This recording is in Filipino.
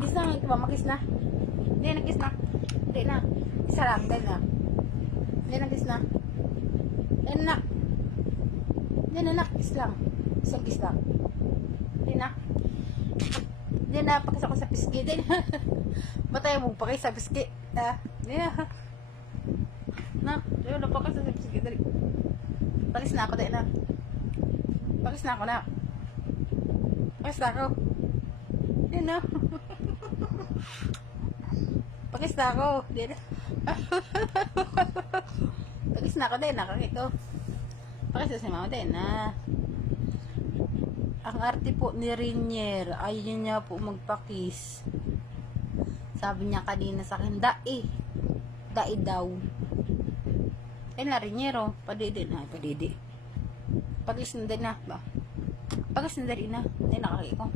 Kiss na, ito ba? Makis na. Hindi na, kiss na. Hindi na. Isa lang, dahil na. Hindi na, kiss na. Hindi na. Hindi na, kiss lang. Isang kiss lang. Hindi na. Hindi na, pakis ako sa piski. Hindi na. Ba't tayo mong pakis sa piski? Hindi na. Na, ayaw na pakis sa piski. Dali. Pakis na ako, dahil na. Pakis na ako na. Pakis na ako. Hindi na. Pakis na ako. Hindi na. Pakis na ako, dahil na. Kakito. Pakis na si mama, dahil na. Ang arte po ni Rinier, ayaw niya po magpakis. Sabi niya kanina sa akin, dai daw. Ayun na, Rinier, oh. Padidi na, padidi. Pagis na din na, ba? Pagis na din na. Hindi nakakiko.